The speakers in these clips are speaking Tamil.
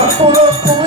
あ、そう、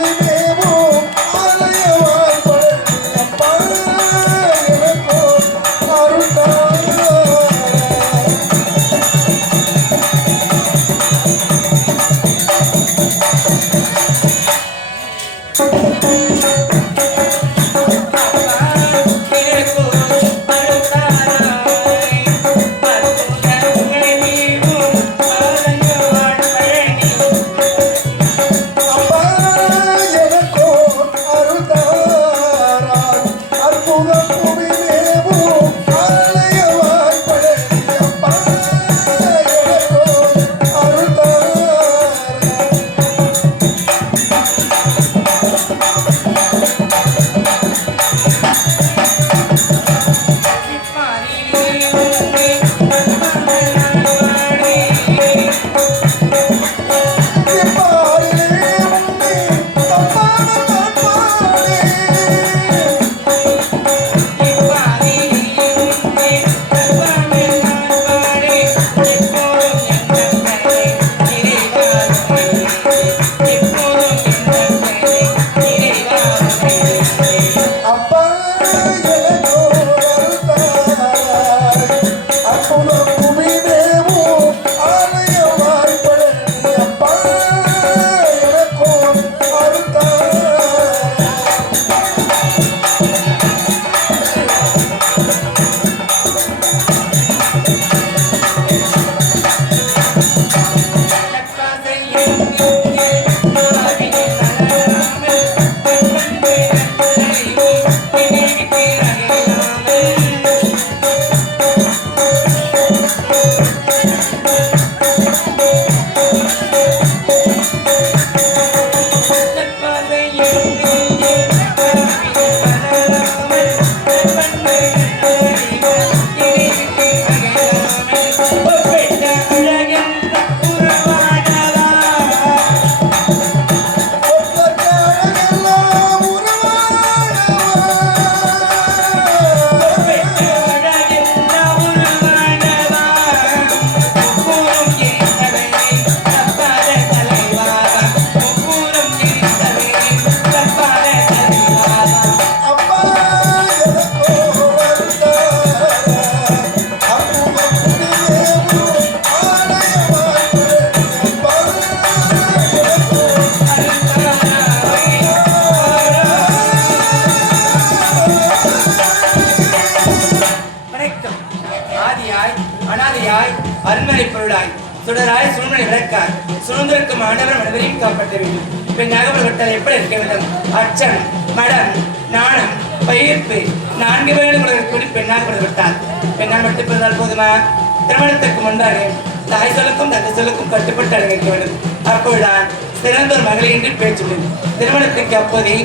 வணக்கம். ஆதியாய் அனாதியாய் அருண்மனை பொருளாய் சுடராய் சூழ்நிலை விளக்காய் சுதந்திரக்கும் ஆண்டவர் அனைவரையும் காப்பாற்ற வேண்டும். பெண்ணாக விட்டால் எப்படி இருக்க வேண்டும்? அச்சம் மடம் நாணம் பயிர்ப்பு நான்கு வேலை கூடி பெண்ணாக விட்டால் பெண்ணால் மட்டும் பிறந்தால் போதுமா? திருமணத்திற்கு முன்பாக தாய் சொல்லுக்கும் தந்தை சொல்லுக்கும் கட்டுப்பட்டு அடங்கிக்க வேண்டும். அப்போதுதான் சிறந்த ஒரு மகளை என்று பேச்சு வேண்டும் திருமணத்துக்கு அப்போதே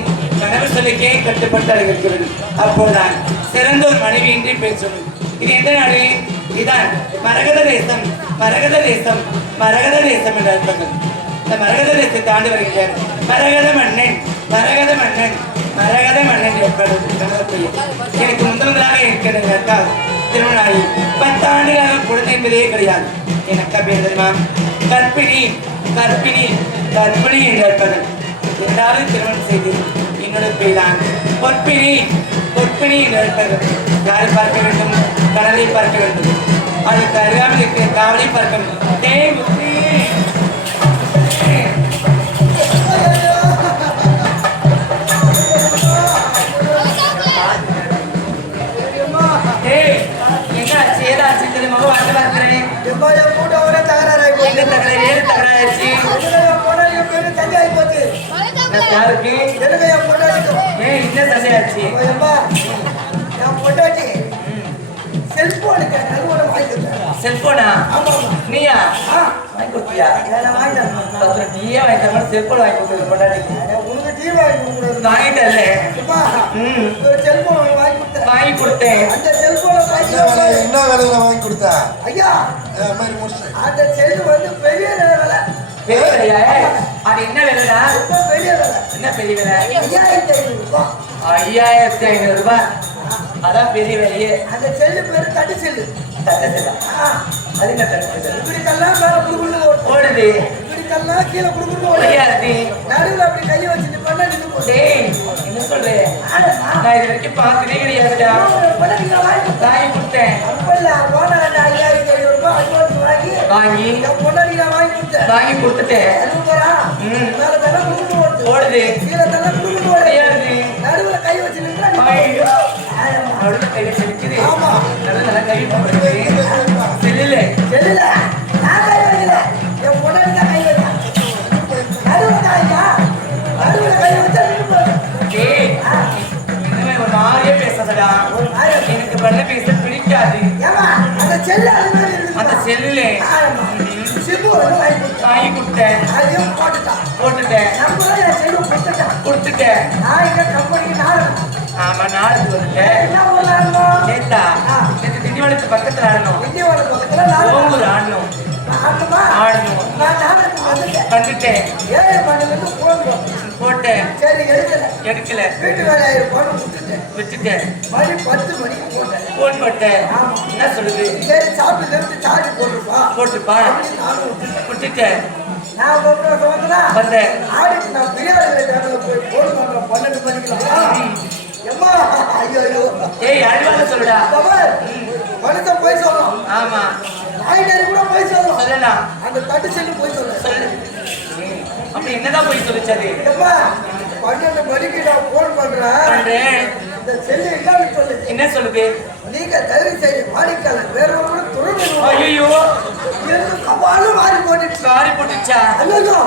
கணவர் சொல்லுக்கே கட்டுப்பட்டு அடங்கிக்க வேண்டும். அப்போதுதான் சிறந்த ஒரு மனைவி என்று பேச்சு இது எந்த நாடு இதான் மரகத தேசம் மரகத தேசம் மரகத தேசம் என்று அர்த்தங்கள் இந்த மரகத தேசத்தை ஆண்டு வருகிறார் மரகத மன்னன் மரகத மன்னன் மரகத மன்னன் ஏற்படும் எனக்கு முதல்வராக இருக்கிறது அக்கா திருமணம் பத்தாண்டுகளாக குழந்தை என்பதே கிடையாது எனக்கு அப்படி தெரியுமா கற்பிணி கற்பிணி கற்பிணி என்று அர்ப்பது இரண்டாவது திருமணம் செய்து என்னோட பெய்தான் பொற்பிணி பொற்பிணி என்று அர்ப்பது யாரை பார்க்க வேண்டும் கடலை பார்க்க வேண்டும். அதுக்கு அருகாமல் இருக்கிற காவலை பார்க்க வேண்டும். என்ன ஆச்சு? செல்போனா? நீயா? வாங்கி கொடுத்தியா பத்து டீயே வாங்கி தர மாதிரி செல்போன் வாங்கி கொடுத்தது பொண்டாட்டிக்கு. உனக்கு டீ வாங்கி கொடுக்குறது அம்மா, ம். செல்போன் வாங்கி கொடுத்தேன். வாங்கி கொடுத்தேன். அந்த செல்போனை வாங்கி என்ன வேலை என்ன வேலையில வாங்கி கொடுத்தா? ஐயா. மாதிரி முடிச்சிட்டேன் அந்த செல்லு வந்து பெரிய விலை. பெரிய விலையா? அது என்ன ரொம்ப பெரிய விலை. என்ன பெரிய விலை? ஐயாயிரத்தி ஐநூறு ரூபாய் ஐயாயிரத்தி ஐநூறு ரூபாய் அதான் பெரிய விலையே. அந்த செல்லு பேரு தட்டு செல்லு. தட்டத்தில் ஆ, அது என்ன தட்டத்தில் இப்படி கல்லாம் மேல குடுக்குன்னு ஓடும் ஓடுது. இப்படி கல்லாம் கீழே குடுக்குன்னு ஓடும் ஐயாயிரத்தி நடுவில் அப்படி கையை வச்சு பண்ண நின்று டேய் என்ன சொல்றேன் நான் இது வரைக்கும் பார்த்ததே கிடையாதுடா. வாங்கி கொடுத்தேன். அப்பல்ல போன ஐயாயிரத்தி ஐநூறு ரூபாய் அட்வான்ஸ் வாங்கி வாங்கி. என் நான் வாங்கி கொடுத்தேன். வாங்கி கொடுத்துட்டேன். அது போறா. மேல தள்ள குடும்பம் ஓடுது. கீழே தள்ள குடும்பம் ஓடுது ஆமா. நடுவுல கை வச்சு நிக்குது. ஆமா. நல்ல நல்ல கை போடுது. செல்லுல. செல்லுல நான் கை வைக்கல என் பொண்டாட்டி தான் கை நடுவுல நடுவுல வச்சா டேய், ஒரு மாதிரியே பேசாதடா. ஒரு மாதிரி எனக்கு பண்ண பேச பிடிக்காது ஏமா அந்த செல்லு அது மாதிரி இருக்குது அந்த செல்லுல. சிம்பு வாங்கி கொடுத்தேன் அதையும் போட்டுட்டான் நம்ம கொடுத்துட்டான். நான் இங்க கம்பெனிக்கு நாடு ஆமா நாளைக்கு வந்துட்டேன் என்ன ஊர்ல ஆடணும்? நேத்தா. நேத்து திண்டிவனத்து பக்கத்துல ஆடணும். இந்தியாவோட பக்கத்துல நாடு ஆடணும். ஆடணுமா? ஆடணும். நான் நாடகத்துக்கு வந்துட்டேன். வந்துட்டேன். ஏழு மணிலேருந்து போன் போட்டேன். சரி எடுக்கல. எடுக்கல. வீட்டு வேலையாயிரம் போன விட்டுட்டேன். விட்டுட்டேன். மணி பத்து மணிக்கு போட்டேன். போன் போட்டேன். என்ன சொல்லுது? சரி சாப்பிட்டு சார்ஜ் போட்டுப்பா. விட்டுட்டேன். விட்டுட்டேன். நான் வந்தேன். ஆடிக்கு நான் பிரியாணி வேண்டாம் போய் பண்றேன் பன்னெண்டு மணிக்கு எம்மா ஐயோ ஐயோ ஏய் அழுவாத சொல்லுடா. மனுஷன் போய் சொல்லணும் ஆமா. நாயினாரி கூட போய் சொல்லணும் சொல்லலாம் அந்த தட்டு செல்லு போய் சொல்லு சொல்லு. அப்படி என்னதான் போய் சொல்லிச்சது? எம்மா பன்னெண்டு மணிக்கு நான் போன் பண்றேன். இந்த செல்லு என்னன்னு சொல்லுது என்ன சொல்லுது? நீங்க தயவு செய்து வாடிக்கையாளர் வேற ஒரு துறவு ஐயோ இருந்து கபாலும் மாறி போட்டுச்சு போட்டுச்சா ஐயோ.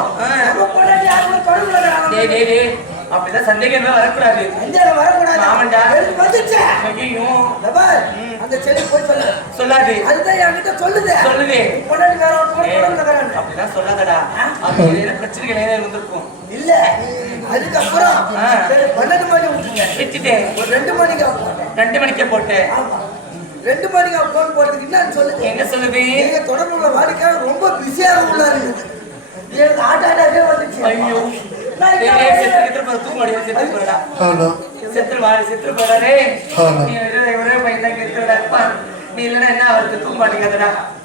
நம்ம பொண்டாட்டி யாரும் தொடர்புல டேய் டேய் டேய். அப்படிதான் சந்தேகம் வரக்கூடாது. அஞ்சால வரக்கூடாது. ஆமாண்டா. வந்துச்சு ஐயோ இந்த பார், அந்த செல்லு போய் சொல்லு. சொல்லாது. அதுதான் என்கிட்ட சொல்லுது. சொல்லுது. பொண்டாட்டி வேற ஒரு தொடர்புல இருக்கிறாங்க அப்படிதான் சொல்லாதடா. அது ஏதோ பிரச்சனைகள் ஏதாவது இருந்திருக்கும். இல்ல. அதுக்கப்புறம் பன்னெண்டு மணி விட்டுட்டேன் விட்டுட்டேன் ஒரு ரெண்டு மணிக்கு ரெண்டு மணிக்கே போட்டேன். ரெண்டு மணிக்கு அவன் போன் போறதுக்கு என்னன்னு சொல்லுது. என்ன சொல்லுது? நீங்க தொடர்புள்ள உள்ளாரு எனக்கு ஆட்ட ஆட்டாக்கே வந்துச்சு. ஐயோ.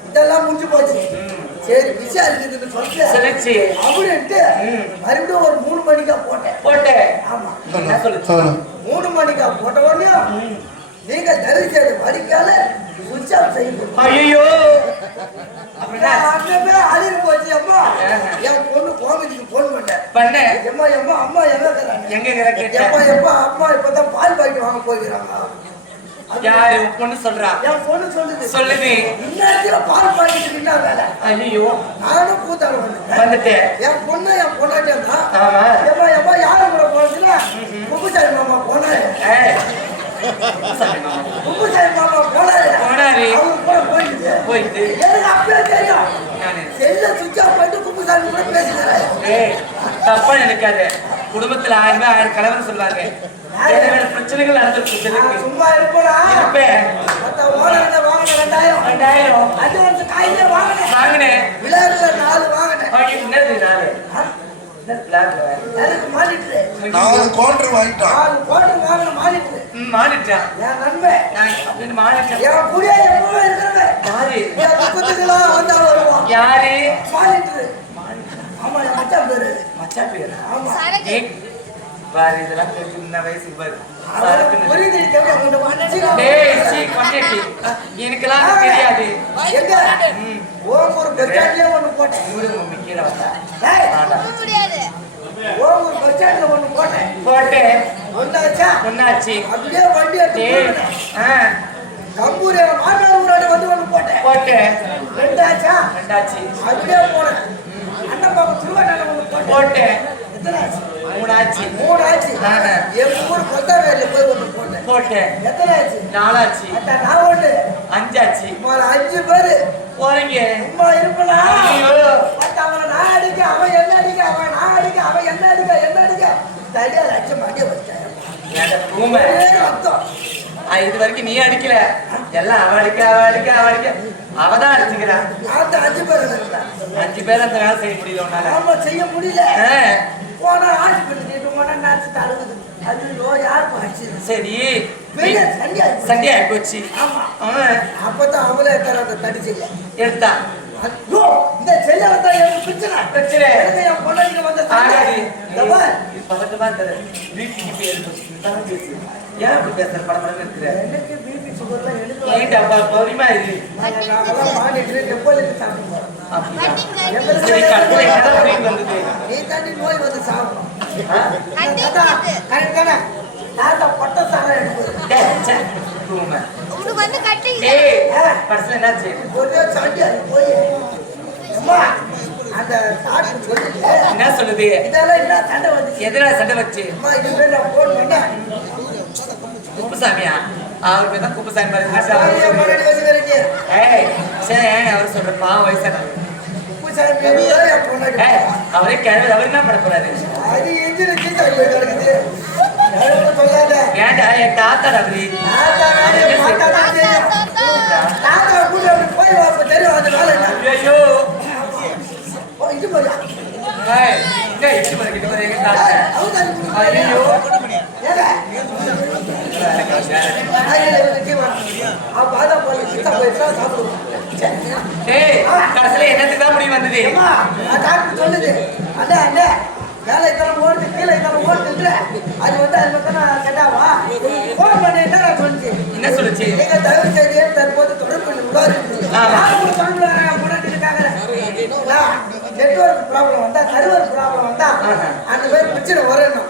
இதெல்லாம் முடிஞ்சு போச்சு. சரி விஷயம் இருக்குதுன்னு சொல்லிட்டு அப்படின்ட்டு. மறுபடியும் ஒரு மூணு மணிக்கா போட்டேன். போட்டேன். ஆமா. மூணு மணிக்கா போட்ட உடனே நீங்க தயவு செய்து வடிக்கால சுவிட்ச் ஆஃப் செய்யணும் ஐயோ அப்படின்னா அங்கே அழிவு போச்சு அம்மா ஆஹா. என் பொண்ணு கோமதிக்கு பண்ணேன் எம்மா எம்மா அம்மா எங்க இருக்கிறாங்க எங்க இருக்கிற கேட்டேன் எப்பா எப்பா அம்மா இப்பதான் பால் பாக்கெட் வாங்க போகிறாங்க. யாரு பொண்ணு சொல்றா. என் பொண்ணு சொல்லுது. சொல்லுது. இந்நேரத்துல பால் என்ன வேலை. ஐயோ நானும் கூத்தாட வந்துட்டேன். என் பொண்ணு என் பொண்ணாட்டியா ஆமா. எப்பா எப்பா யாரு கூட குப்புசாமி மாமா போனாரு. ஏய். சரி, மாமா. போனாரு. போனாரு. அவங்க கூட போயிட்டு. போயிட்டு. எனக்கு அப்பவே தெரியும். செல்ல சுவிட்ச் ஆஃப் பண்ணிட்டு குப்புசாமி கூட பேசுகிறாரு ஏய். தப்பா நினைக்காத. குடும்பத்துல ஆயிரம் ரூபாய் ஆயிரம் கலவரம் சொல்லுவாங்க பிரச்சனைகள் நடந்திருக்கு சும்மா வாங்கினேன். நாலு வாங்கினேன். நாலு? நாலு கோட்டர் வாங்கிட்டான் நாலு கோட்டை வாங்கின மாறிட்டு ம் மாறிட்டான் என் நான் அப்படின்னு மாறிட்டேன். என் புளிய எப்பவுமே இருக்கிறவன். யாரு? என் வருவான். யாரு? மாறிட்டு ஆமா பேரு? மச்சா பேரா? ஆமா. ஏய், பாரு இதெல்லாம் இந்த வயசுக்கு பாரு. எனக்கெல்லாம் தெரியாது. ஓங்கூர் பஸ் ஸ்டாண்ட்லயே ஒண்ணு போட்டேன். மம்மி கீழே வந்தா. ஓங்கூர் பஸ் ஸ்டாண்ட்ல ஒண்ணு போட்டேன். போட்டேன். ஒன்னாச்சா? ஒன்னாச்சு. அப்படியே வண்டி எடுத்து கம்பூர் ஊராட வந்து ஒண்ணு போட்டேன். போட்டேன். ரெண்டாச்சா? ரெண்டாச்சு. அப்படியே போனேன். போட்டேன். மூணாச்சு. மூணு ஆச்சு ஆஹா. எங்க ஊர் கொத்தாவேரியில போய் ஒண்ணு போட்டேன். போட்டேன். எத்தனை ஆச்சு நாலாச்சு நான் ஒண்ணு அஞ்சாச்சு. அஞ்சு பேரு. போறீங்க. சும்மா. அட்டா அவனை நான் அடிக்க அவன் என்ன அடிக்க அவன் நான் அடிக்க அவன் என்ன அடிக்க என்ன அடிக்க? தடியா லட்சம் அடிய வச்சேன் ரத்தம் இது வரைக்கும் நீ அடிக்கல. எல்லாம் அவ அடிக்க அவ அடிக்க அவ அடிக்க. அவ தான் அடிச்சுக்கிறா. அஞ்சு பேர் அஞ்சு பேர் அந்த வேலை செய்ய முடியல உன்னால? ஆமா செய்ய முடியல. போனா ஹாஸ்பிட்டல் போனா நாச்சு தழுகுது ஐயோ யார் அடிச்சது? சரி. பெரிய சண்டை ஆச்சு. சண்டே ஆகி போச்சு. ஆமா. அப்பதான் அவளே தர அந்த தடி செய்ய. எடுத்தா. ஐயோ, இந்த செல்ல வந்தா எனக்கு பிரச்சனை. பிரச்சனை. எனக்கு என் பொண்டாட்டிக்கு வந்த இது பதட்டமா இருக்காது. வீட்டுக்கு தான் பேசு. ஏன் அப்படி பேசுற படபடன்னு இருக்கிற? எனக்கு BP, சுகர்லாம் நாங்கெல்லாம் சாப்பிடுவோம். நீ தாண்டி நோய் வந்து சாப்பிடும் கரெக்ட் தானே? தாத்தா பட்ட சாரம் எடுக்குது. தூங்க. உனக்கு வந்து கட்டி டேய், கடைசியில என்னாச்சு? ஒரே சண்டி அது போய். அம்மா, அந்த டாக்டர் சொல்லிட்டு என்ன சொல்லுது? இதெல்லாம் என்ன சண்டை வந்துச்சு? எதிரா சண்டை வச்சு அம்மா இது பேர் நான் போன் பண்ணேன். குப்புசாமியா? அவர் பேர் தான் குப்புசாமி மாதிரி ஏய் சரி அவர் சொல்ற பாவம் அவரே? கிழவி அவர் என்ன பண்ண போறாரு? அது சீட்டா கிடக்குது ஏன்டா என் தாத்தா தாத்தா தாத்தா அப்படி போய் ஐயோ ஓ, இது போயா கிட்ட எங்க தாத்தா. இது ஐயோ ஏங்க? ஏய் கடைசியில என்னத்துக்கு தான் முடிவு வந்தது? அம்மா, நான் சொல்லுது. மேலே இதெல்லாம் ஓடுது கீழே இதெல்லாம் ஓடுதுன்ற. அது வந்து அது மட்டும் நான் செட்டாவா ஃபோன் பண்ணி என்ன நான் சொல்லுச்சு? என்ன சொல்லுச்சு? நீங்க தயவு செய்து தற்போது தொடர்பு உள்ளாரு ஆமா. நான் தொடர்பு முன்னாடிக்காக நெட்வொர்க் ப்ராப்ளம் வந்தா சர்வர் ப்ராப்ளம் வந்தா. அந்த மாதிரி பிரச்சனை வரணும்.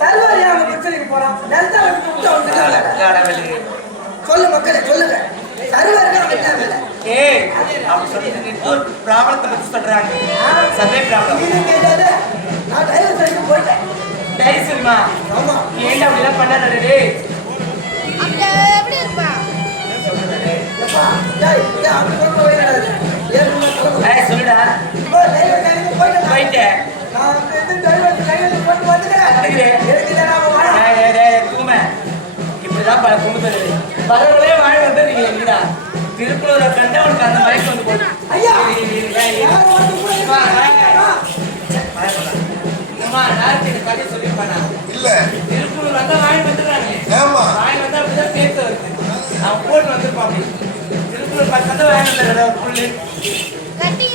சர்வர் அந்த பிரச்சனைக்கு போறான் நிலத்தை வந்து சொல்லு மக்களே சொல்லுங்க. சர்வர் தான் என்ன வேலை? ஏய் அவங்க சொல்றது நெட்வொர்க் ப்ராப்ளத்தை பத்தி சொல்றாங்க. சர்வே ப்ராப்ளம் இது நான் டைவர் சைடு போயிட்டேன். டேய் சும்மா ஆமா. ஏன்டா அப்படி எல்லாம் பண்ணாத டேய்? அந்த எப்படி இருப்பா? எப்பா டேய் டேய் அப்படி. ஏய் சொல்லுடா. இப்போ டைவர் சைடு போயிட்டேன் நான். போயிட்டேன். நான் வந்து இல்ல திருக்குறள் வந்தா வாங்கி வந்துடுறாங்க. ஏமா வாங்கி வந்தா அப்படிதான் பேச்சு வருது. அவன் போட்டு வந்திருப்பான் பக்கம் தான் வாங்கி வந்துடுறா, புல்லு. கட்டி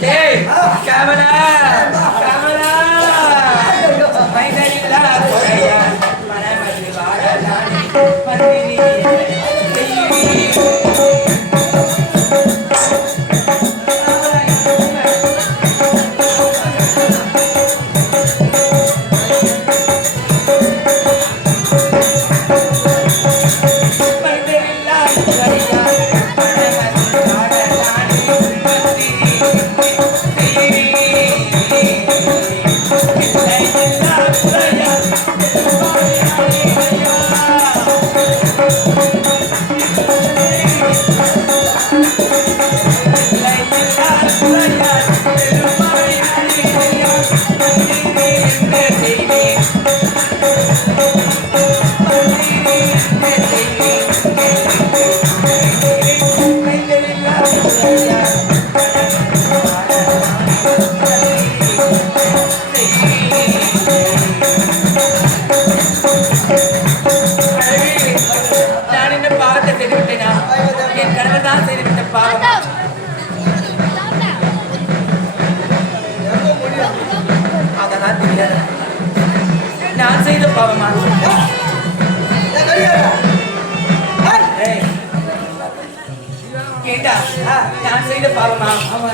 நான் செய்த பாவமா?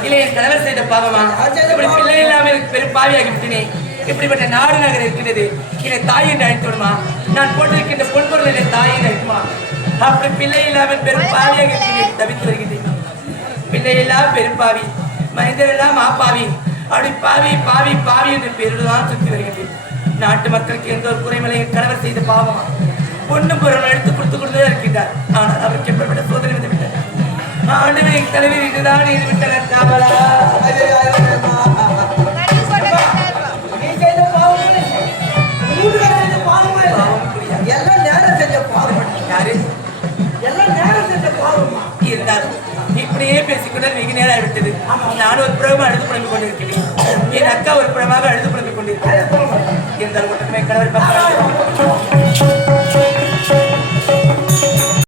இல்ல என் கணவர் செய்த பாவமா? இப்படி பிள்ளை இல்லாம எனக்கு பெரும் பாவியாகி விட்டேனே. இப்படிப்பட்ட நாடு நகர் இருக்கிறது என்னை தாய் என்று அழைத்துவிடுமா? நான் போட்டிருக்கின்ற பொன்பொருள் என்னை தாய் என்று அழைக்குமா அப்படி பிள்ளை இல்லாமல் பெரும் பாவியாக இருக்கிறேன் தவித்து வருகிறேன் பிள்ளை எல்லாம் பெரும் பாவி மனிதர் எல்லாம் ஆப்பாவி அப்படி பாவி பாவி பாவி என்று பேரில் சுற்றி வருகின்றேன். நாட்டு மக்களுக்கு எந்த ஒரு குறைமலை கணவர் செய்த பாவமா? பொண்ணு பொருள் எடுத்து கொடுத்து கொடுத்தே இருக்கின்றார். ஆனால் அவருக்கு எப்படிப்பட்ட சோதனை வந்து விட்டார் ஆண்டுமே இதுதான் இது விட்டனர் காவலா? எல்லாம் நேரம் செஞ்ச பாவம் யாரு எல்லாம் நேரம் செஞ்ச பாவமா இருந்தாலும் இப்படியே பேசிக்கொண்டு வெகு நேரம் ஆகிவிட்டது. நான் ஒரு புறமாக அழுது புலம்பிக் கொண்டிருக்கிறேன். என் அக்கா ஒரு புறமாக அழுது புலம்பிக் கொண்டிருக்கிறேன் இருந்தால் மட்டுமே கணவர் பக்கம்